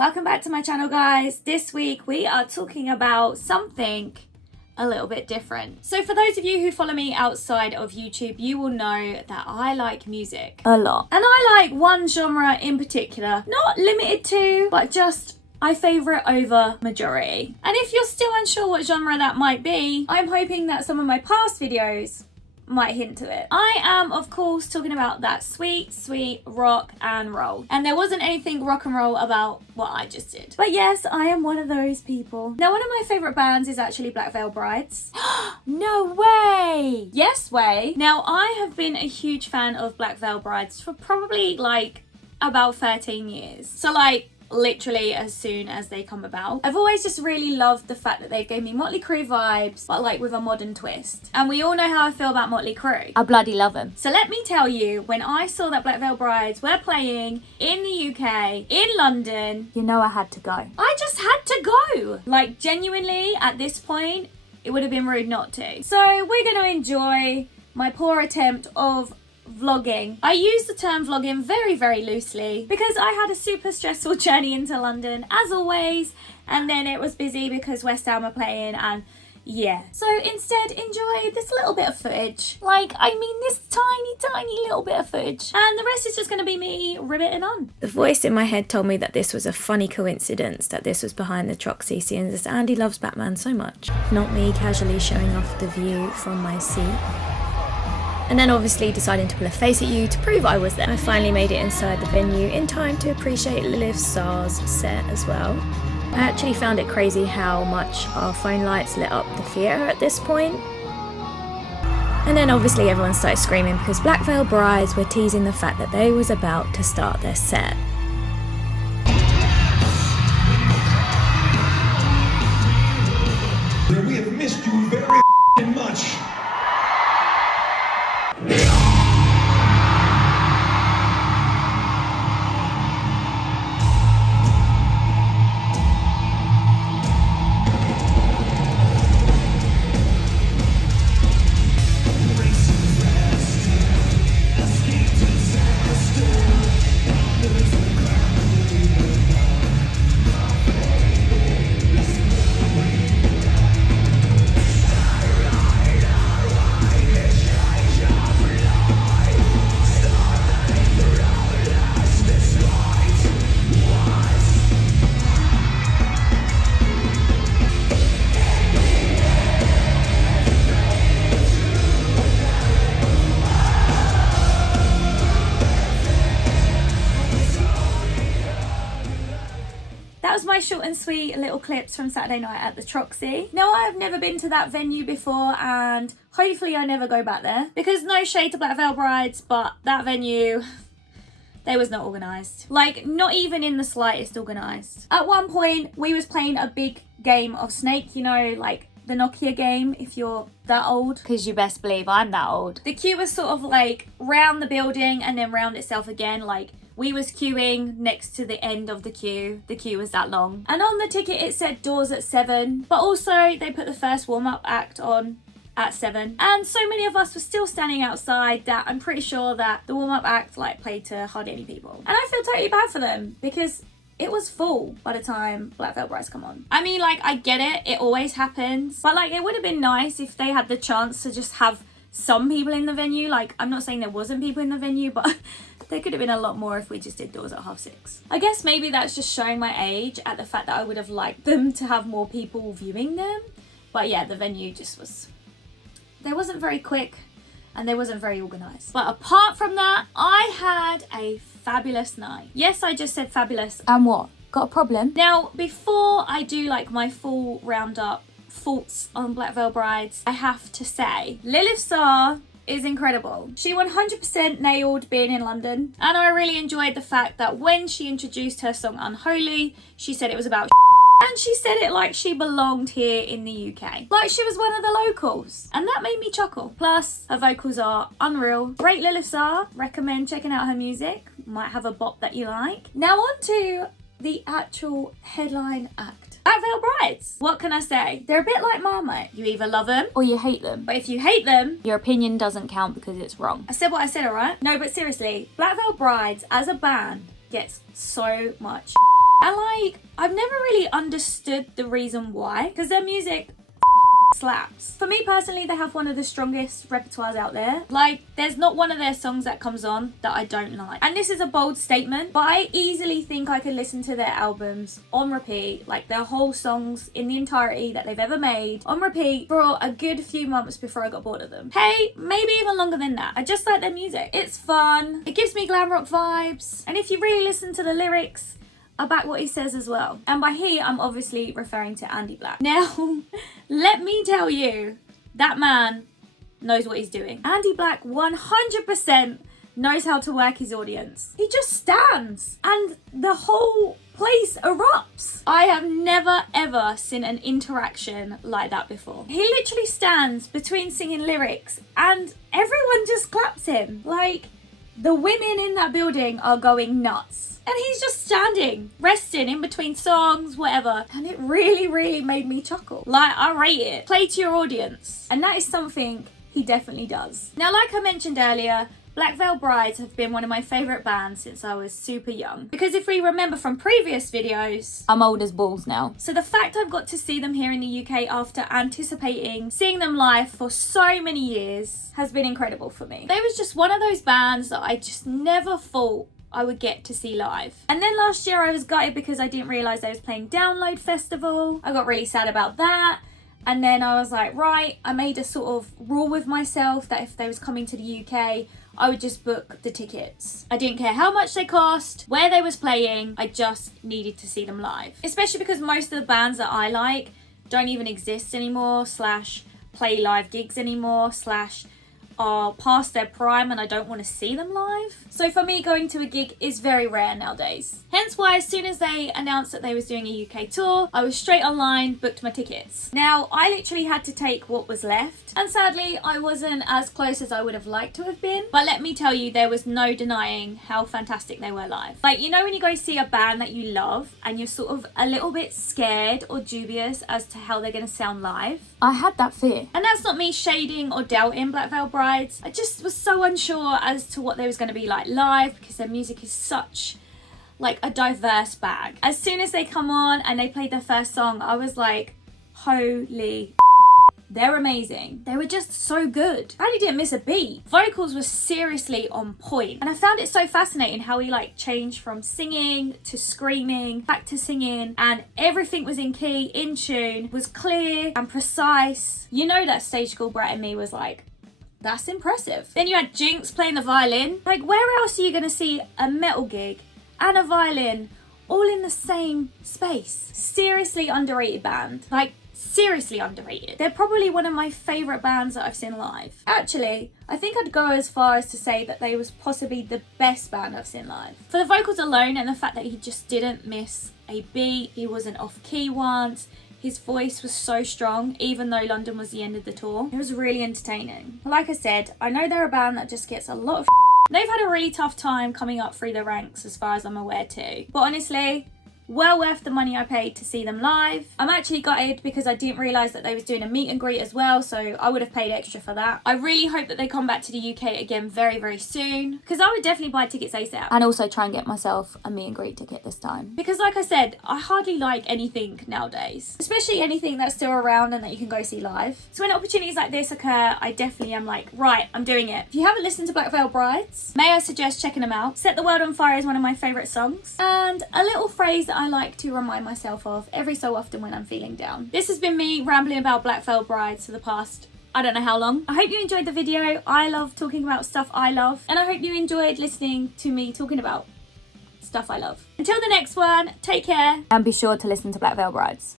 Welcome back to my channel, guys. This week we are talking about something a little bit different. So for those of you who follow me outside of YouTube, you will know that I like music a lot. And I like one genre in particular, not limited to, but just I favourite over majority. And if you're still unsure what genre that might be, I'm hoping that some of my past videos might hint to it. I am, of course, talking about that sweet rock and roll. And there wasn't anything rock and roll about what I just did. But yes, I am one of those people. Now, one of my favourite bands is actually Black Veil Brides. No way! Yes way. Now, I have been a huge fan of Black Veil Brides for probably like about 13 years. So like, literally as soon as they come about. I've always just really loved the fact that they gave me Motley Crue vibes, but like with a modern twist. And we all know how I feel about Motley Crue. I bloody love them. So let me tell you, when I saw that Black Veil Brides were playing in the UK, in London, you know I had to go. I just had to go. Like genuinely, at this point, it would have been rude not to. So we're gonna enjoy my poor attempt of vlogging. I use the term vlogging very loosely because I had a super stressful journey into London as always, and then it was busy because West Ham were playing, and yeah. So instead, enjoy this little bit of footage. Like, I mean this tiny little bit of footage. And the rest is just going to be me riveting on. The voice in my head told me that this was a funny coincidence that this was behind the Troxy, seeing as Andy loves Batman so much. Not me casually showing off the view from my seat. And then obviously deciding to pull a face at you to prove I was there. I finally made it inside the venue in time to appreciate Lilith Sarr's set as well. I actually found it crazy how much our phone lights lit up the theatre at this point. And then obviously everyone started screaming because Black Veil Brides were teasing the fact that they was about to start their set. We have missed you very much. That was my short and sweet little clips from Saturday night at the Troxy. Now, I have never been to that venue before, and hopefully I never go back there, because no shade to Black Veil Brides, but that venue, they was not organised. Like, not even in the slightest organised. At one point, we was playing a big game of Snake, you know, like the Nokia game, if you're that old, because you best believe I'm that old. The queue was sort of like round the building and then round itself again. Like, we was queuing next to the end of the queue. The queue was that long. And on the ticket it said doors at 7, but also they put the first warm-up act on at 7. And so many of us were still standing outside that I'm pretty sure that the warm-up act like played to hardly any people. And I feel totally bad for them because it was full by the time Black Veil Brides come on. I mean, like, I get it, it always happens, but like, it would have been nice if they had the chance to just have some people in the venue. Like, I'm not saying there wasn't people in the venue, but there could have been a lot more if we just did doors at 6:30. I guess maybe that's just showing my age at the fact that I would have liked them to have more people viewing them. But yeah, the venue just was, they wasn't very quick and they wasn't very organised. But apart from that, I had a fabulous night. Yes, I just said fabulous. And what? Got a problem? Now, before I do like my full roundup thoughts on Black Veil Brides, I have to say Lilith Sarr is incredible. She 100% nailed being in London, and I really enjoyed the fact that when she introduced her song Unholy, she said it was about and she said it like she belonged here in the UK, like she was one of the locals, and that made me chuckle. Plus, her vocals are unreal. Great Lilith Sarr, recommend checking out her music, might have a bop that you like. Now on to the actual headline act. Black Veil Brides. What can I say? They're a bit like Marmite. You either love them or you hate them. But if you hate them, your opinion doesn't count because it's wrong. I said what I said, alright? No, but seriously, Black Veil Brides as a band gets so much And like, I've never really understood the reason why, because their music slaps. For me personally, they have one of the strongest repertoires out there. Like, there's not one of their songs that comes on that I don't like. And this is a bold statement, but I easily think I could listen to their albums on repeat, like their whole songs in the entirety that they've ever made, on repeat for a good few months before I got bored of them. Hey, maybe even longer than that. I just like their music. It's fun. It gives me glam rock vibes. And if you really listen to the lyrics, I back what he says as well. And by he, I'm obviously referring to Andy Black. Now, let me tell you, that man knows what he's doing. Andy Black 100% knows how to work his audience. He just stands and the whole place erupts. I have never ever seen an interaction like that before. He literally stands between singing lyrics and everyone just claps him. Like, the women in that building are going nuts. And he's just standing, resting in between songs, whatever. And it really, really made me chuckle. Like, I rate it. Play to your audience. And that is something he definitely does. Now, like I mentioned earlier, Black Veil Brides have been one of my favourite bands since I was super young. Because if we remember from previous videos, I'm old as balls now. So the fact I've got to see them here in the UK after anticipating seeing them live for so many years has been incredible for me. They was just one of those bands that I just never thought I would get to see live. And then last year I was gutted because I didn't realise they was playing Download Festival. I got really sad about that. And then I was like, right, I made a sort of rule with myself that if they was coming to the UK, I would just book the tickets. I didn't care how much they cost, where they was playing, I just needed to see them live. Especially because most of the bands that I like don't even exist anymore, / play live gigs anymore, / are past their prime and I don't want to see them live. So for me, going to a gig is very rare nowadays. Hence why as soon as they announced that they was doing a UK tour, I was straight online, booked my tickets. Now, I literally had to take what was left, and sadly I wasn't as close as I would have liked to have been, but let me tell you, there was no denying how fantastic they were live. Like, you know when you go see a band that you love and you're sort of a little bit scared or dubious as to how they're going to sound live? I had that fear. And that's not me shading or doubting Black Veil Brides. I just was so unsure as to what they was going to be like live because their music is such like a diverse bag. As soon as they come on and they played their first song, I was like, holy they're amazing. They were just so good. And he didn't miss a beat. Vocals were seriously on point. And I found it so fascinating how he like changed from singing to screaming, back to singing, and everything was in key, in tune, was clear and precise. You know that stage school brat in me was like, that's impressive. Then you had Jinx playing the violin. Like, where else are you going to see a metal gig and a violin all in the same space? Seriously underrated band. Like, seriously underrated. They're probably one of my favourite bands that I've seen live. Actually, I think I'd go as far as to say that they was possibly the best band I've seen live. For the vocals alone and the fact that he just didn't miss a beat, he wasn't off key once, his voice was so strong, even though London was the end of the tour. It was really entertaining. Like I said, I know they're a band that just gets a lot of They've had a really tough time coming up through the ranks as far as I'm aware too. But honestly, well worth the money I paid to see them live. I'm actually gutted because I didn't realise that they was doing a meet and greet as well, so I would have paid extra for that. I really hope that they come back to the UK again very, very soon, because I would definitely buy tickets ASAP. And also try and get myself a meet and greet ticket this time. Because like I said, I hardly like anything nowadays, especially anything that's still around and that you can go see live. So when opportunities like this occur, I definitely am like, right, I'm doing it. If you haven't listened to Black Veil Brides, may I suggest checking them out. Set the World on Fire is one of my favourite songs, and a little phrase that I like to remind myself of every so often when I'm feeling down. This has been me rambling about Black Veil Brides for the past I don't know how long. I hope you enjoyed the video. I love talking about stuff I love, and I hope you enjoyed listening to me talking about stuff I love. Until the next one, take care and be sure to listen to Black Veil Brides.